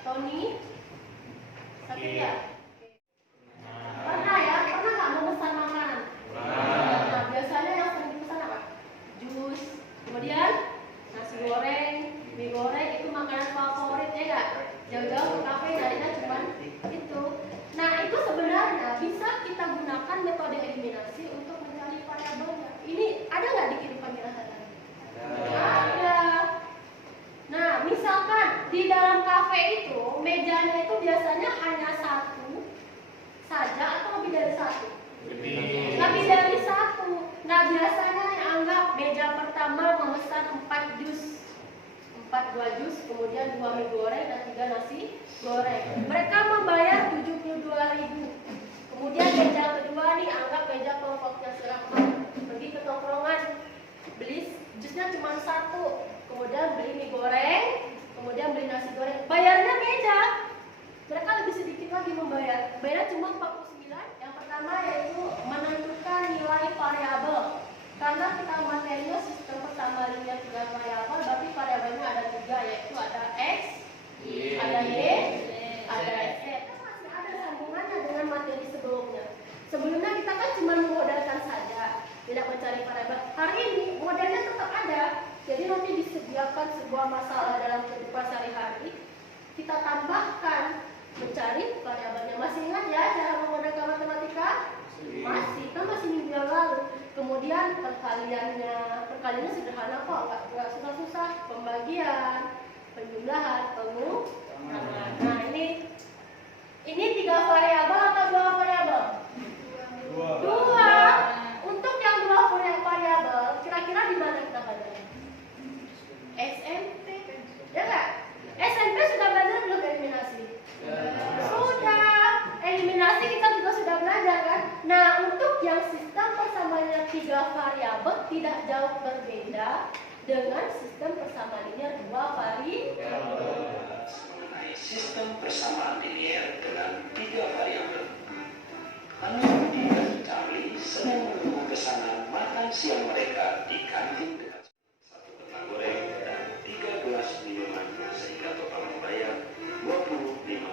Tony? Satu ya? Pernah ya? Pernah nggak memesan makanan? Nah, biasanya yang sering dipesan apa? Jus, kemudian nasi goreng, mie goreng, itu makanan favorit ya nggak? Jauh-jauh ke kafe nyarinya cuma itu. Nah, itu sebenarnya bisa kita gunakan metode eliminasi untuk mencari variabelnya. Ini ada nggak di kehidupan kita sehari-hari? Ada. Nah, misalkan di dalam kafe itu mejanya itu biasanya hanya satu saja atau lebih dari satu? Lebih dari satu. Nah, biasanya yang anggap meja pertama memesan 4 jus, 4 jus, kemudian 2 mie goreng dan 3 nasi goreng. Mereka membayar 72.000. Kemudian meja kedua nih anggap meja kelompoknya silahkan pergi ke tongkrongan, beli jusnya cuma satu, kemudian beli mie goreng, kemudian beli nasi goreng. Bayarnya beda. Mereka lebih sedikit lagi membayar. Bayarnya cuma 49. Yang pertama yaitu menentukan nilai variabel. Karena kita materinya sistem persamaan linear 3 variabel, berarti variabelnya ada 3, yaitu ada X, ada Y, ada Z. Masih ada sambungannya dengan materi sebelumnya. Sebelumnya kita kan cuma memodalkan saja, tidak mencari variabel. Hari ini modelnya tetap ada. Jadi nanti disediakan sebuah masalah dalam kehidupan sehari-hari, kita tambahkan mencari variabelnya. Masih ingat ya cara memodalkan matematika? Masih, kan masih minggu yang lalu. Kemudian perkaliannya sederhana kok, nggak susah-susah. Pembagian, penjumlahan, pengurangan. Nah, ini 3 variabel atau 2 variabel? 2. Untuk yang 2 variabel, kira-kira di mana kita belajar? SMP, ya nggak? SMP sudah belajar belum eliminasi? Sudah. Eliminasi kita juga sudah belajar kan? Nah, untuk yang sistem persamaannya 3 variabel tidak jauh berbeda dengan sistem persamaan linear 2 variabel. Mengenai sistem persamaan linear dengan 3 variabel. Anu dan Charlie sedang menunggu pesanan makan siang mereka di kantin dekat 1 kentang goreng dan 3 gelas minuman sehingga total membayar Rp25.000.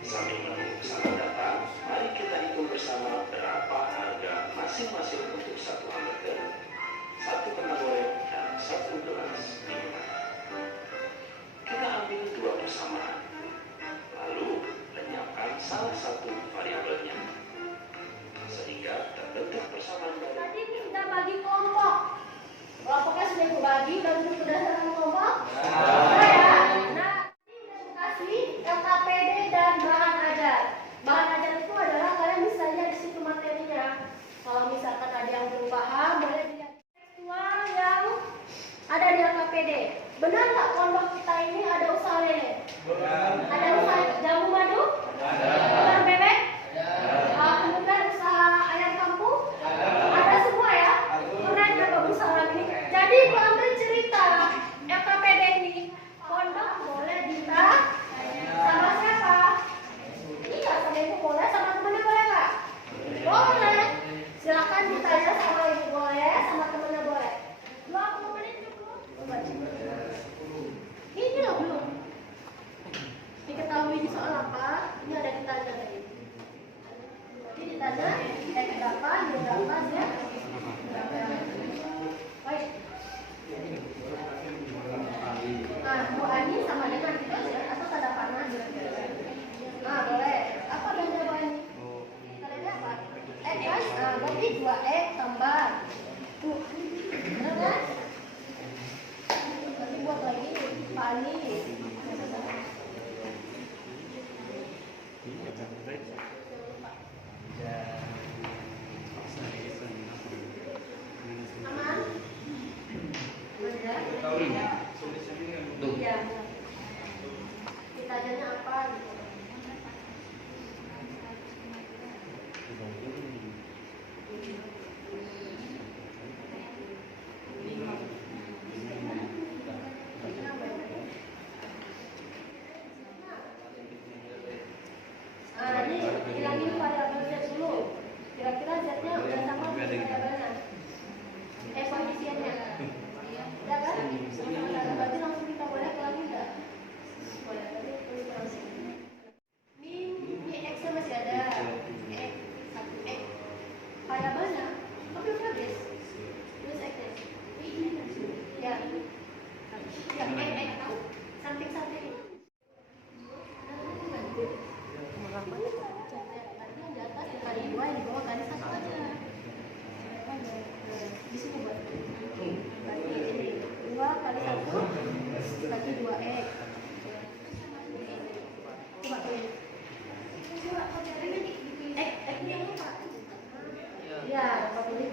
Sambil menunggu pesanan datang, mari kita hitung bersama berapa harga masing-masing untuk 1 hamburger, 1 kentang goreng dan 1 gelas minuman. Kita ambil 2 persamaan, lalu lenyapkan salah satu variabelnya, sehingga terbentuk persamaan baru. Tadi kita bagi kelompok. Kelompoknya sudah dibagi dan berdasarkan kelompok. Ya. Nah, ini udah kasih LKPD dan bahan ajar. Bahan ajar itu adalah kalian bisa lihat di situ materinya. Kalau misalkan ada yang belum paham, boleh dilihat tekstual yang ada di LKPD. Benar nggak pondok kita ini ada usaha lele? Ada usaha jamu madu? Ada bebek? Kemudian usaha ayam kampung? Ada semua ya? Keren ya bagus lagi. Jadi aku ambil cerita LKPD ini. Pondok boleh kita sama siapa? Iya, sama ibu boleh, sama temennya boleh nggak? Boleh. Silakan ditanya sama ibu boleh, sama temennya boleh. 20 menit cukup. Ini loh belum. Diketahui di soal apa? Ini ada ditanya tadi. Jadi ditanya berapa, berapa ya? Baik. Nah, Bu Ani sama dengan kita ya, atau tanda panah? Nah, boleh. Apa bedanya Bu Ani? Bedanya apa? X kan? Nah, berarti 2X tambah. Tuh, benar kan? Berarti buat lagi Pak Ani. Aman? Benar? Iya. Ditanyanya apa gitu. Nah, ini hilangin variabel Z dulu. Kira-kira Z-nya udah sama variabelnya. Koefisiennya. Ya kan? Berarti langsung kita boleh hilangin enggak? samping-samping. Yang di atas dikali 2, yang di bawah kali 1 aja. Di sini buat. Berarti ini 2 kali 1 berarti 2x. Coba tulis. X yang lupa. Ya, Bapak tulis.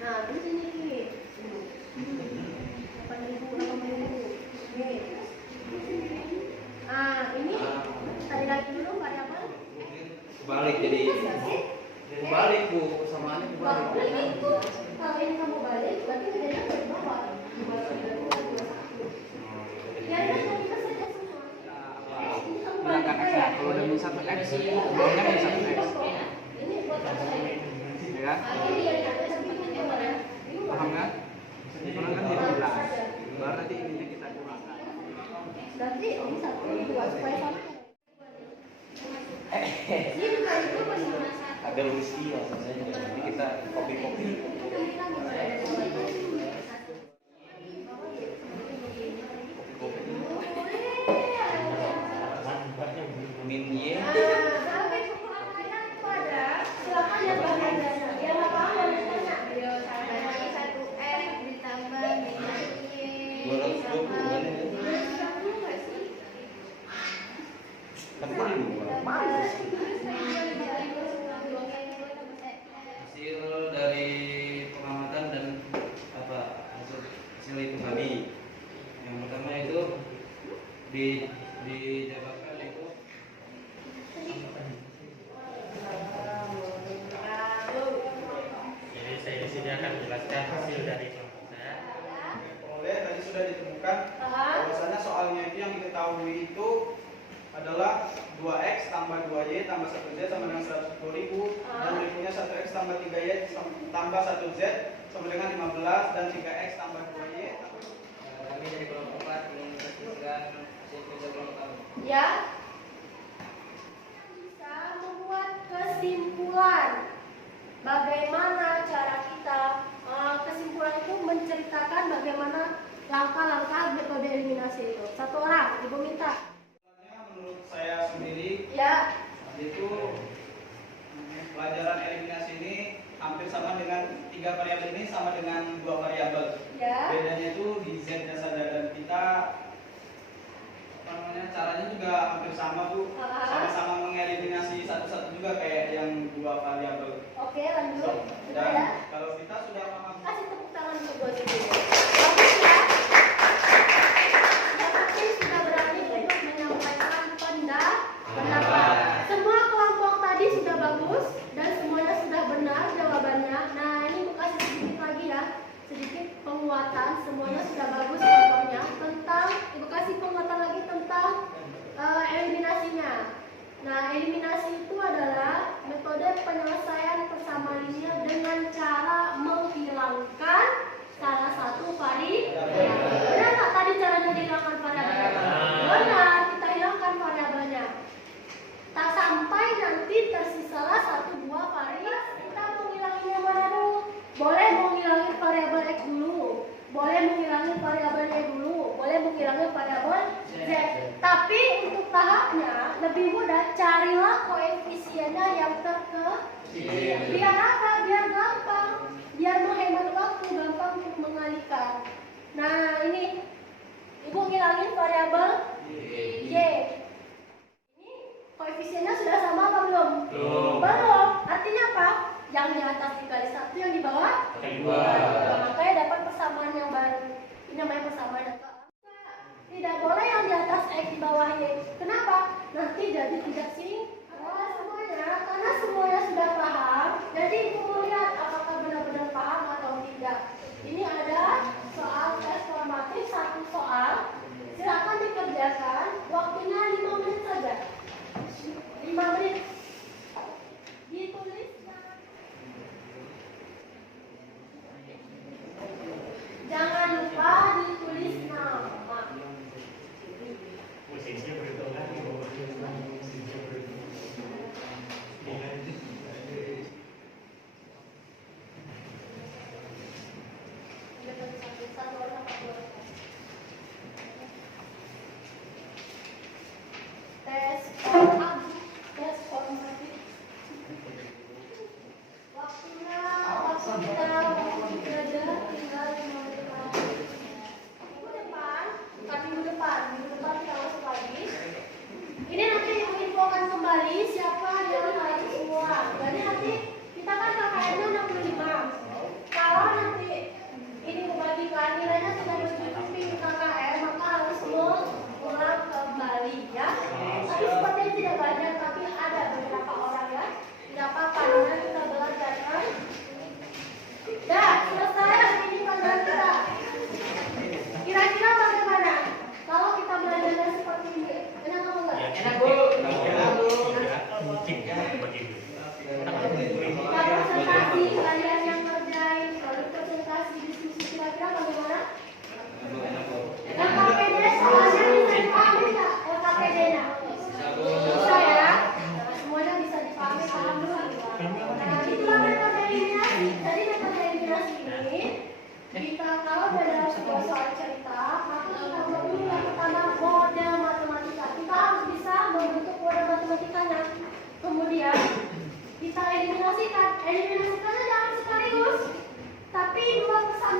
Nah, di sini nih. 8.000. Nih. Nah, ini tadi lagi dulu variabel. Kebalik jadi kebalik Bu, persamaannya kebalik. Kalau ini kamu balik, berarti bedanya ke bawah. 2 ya, kita saja semua. Ini kamu balik ya. Kalau udah min 1x, bawahnya min 1x. Ini buat apa ini? Ya, Ini yang ada sampingnya gimana? paham kan? Kurang kan jadi 11. Baru nanti ininya kita kurangkan. Berarti ini 1, ini 2 supaya sama. Ini juga itu masih Ada whisky ya sebenarnya. Nanti kita kopi-kopi. Min Y. Silakan ya Pak Hendra. Ya nggak apa-apa, boleh tanya. 220 kan ya? Kan kali 2. Hasil dari pengamatan dan apa hasil itu tadi. Yang pertama itu dijabarkan itu Jadi saya di sini akan menjelaskan hasil dari kelompok saya. Oleh tadi sudah ditemukan bahwasanya soalnya itu yang diketahui itu adalah 2x tambah 2y tambah 1z sama dengan 120.000 dan berikutnya 1x tambah 3y tambah 1z sama dengan 15 dan 3x tambah 2y kami dari kelompok 4 menginvestasikan hasil kerja kelompok kami. Ya. Bisa membuat kesimpulan. Bagaimana cara kita kesimpulan itu menceritakan bagaimana langkah-langkah metode eliminasi itu. Satu orang, Ibu minta. menurut saya sendiri Ya. itu pelajaran eliminasi ini hampir sama dengan 3 variabel ini sama dengan 2 variabel. Ya. Bedanya itu di z-nya saja dan kita apa namanya caranya juga hampir sama Bu. Sama-sama mengeliminasi satu-satu juga kayak yang 2 variabel. Oke, lanjut. Sudah Dan ya. kalau kita sudah paham Kasih tepuk tangan untuk gue sendiri. Bagus ya. Tapi sudah berani untuk menyampaikan pendapat. Semua kelompok tadi sudah bagus dan semuanya sudah benar jawabannya. Nah, ini mau kasih sedikit lagi ya. Sedikit penguatan. Semuanya sudah bagus contohnya tentang Ibu kasih penguatan lagi tentang eliminasinya. Nah, eliminasi itu adalah metode penyelesaian persamaan linear dengan cara menghilangkan salah satu variabel. Benar nggak tadi caranya dihilangkan variabelnya? Benar, kita hilangkan variabelnya. Tak sampai nanti tersisalah 1, 2 variabel. Kita menghilangin yang mana dulu? Boleh menghilangin variabel X dulu, boleh menghilangin variabel Y dulu, boleh menghilangin variabel Z. Tapi untuk tahapnya lebih mudah, carilah koefisiennya yang terkecil. Biar apa? Biar gampang, biar menghemat waktu, gampang untuk mengalihkan. Nah, ini Ibu ngilangin variabel Y. Ini koefisiennya sudah sama apa belum? Belum. Artinya apa? Yang di atas dikali 1, yang di bawah Kali 2. makanya dapat persamaan yang baru. Ini namanya persamaan yang baru. Tidak boleh yang di atas X di bawah Y. Kenapa? Nanti jadi tidak sinkron semuanya. Karena semuanya sudah paham. Jadi Ibu melihat apakah benar-benar paham atau tidak. Ini ada soal tes formatif, 1 soal. Silakan dikerjakan. Waktunya 5 menit saja. 5 menit. Ditulis. Jangan lupa ditulis nama. Posisinya berhitungan. Kita kalau dalam sebuah soal cerita, maka kita perlu yang pertama model matematika. Kita harus bisa membentuk model matematikanya. Kemudian kita eliminasikan. Eliminasikannya jangan sekaligus, tapi dua persatu.